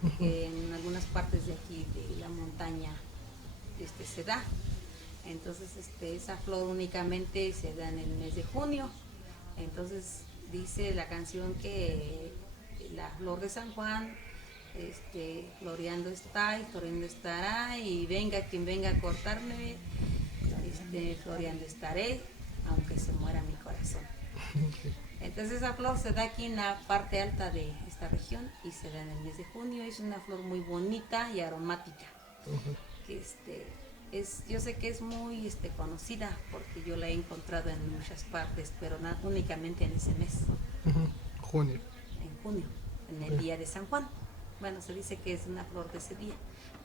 Juan, que en algunas partes de aquí de la montaña se da. Entonces esa flor únicamente se da en el mes de junio. Entonces dice la canción que la flor de San Juan floreando está y floreando estará, y venga quien venga a cortarme, floreando estaré, aunque se muera mi corazón. Entonces esa flor se da aquí en la parte alta de esta región y se da en el mes de junio. Es una flor muy bonita y aromática. Que yo sé que es muy conocida porque yo la he encontrado en muchas partes, pero únicamente en ese mes. Junio. En junio, en el día de San Juan. Bueno, se dice que es una flor de ese día,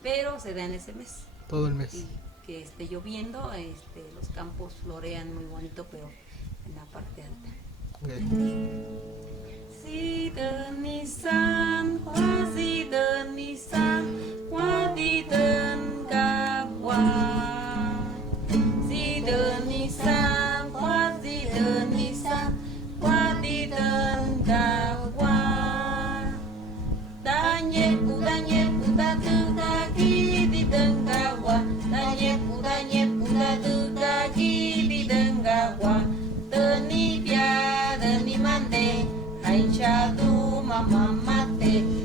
pero se da en ese mes. Todo el mes. Y que esté lloviendo, los campos florean muy bonito, pero en la parte alta. Si đơn ni san, hoa si đơn ni san, hoa đi đơn ca hoa. Si đơn ni san, hoa si đơn ni san, hoa đi đơn ca hoa. Da nhẹ pu da tư da ki đi đơn ca hoa. Da nhẹ pu da tư da ki đi đơn ca hoa. Đơn ni bia đơn ni mande, hai cha tu mama mate.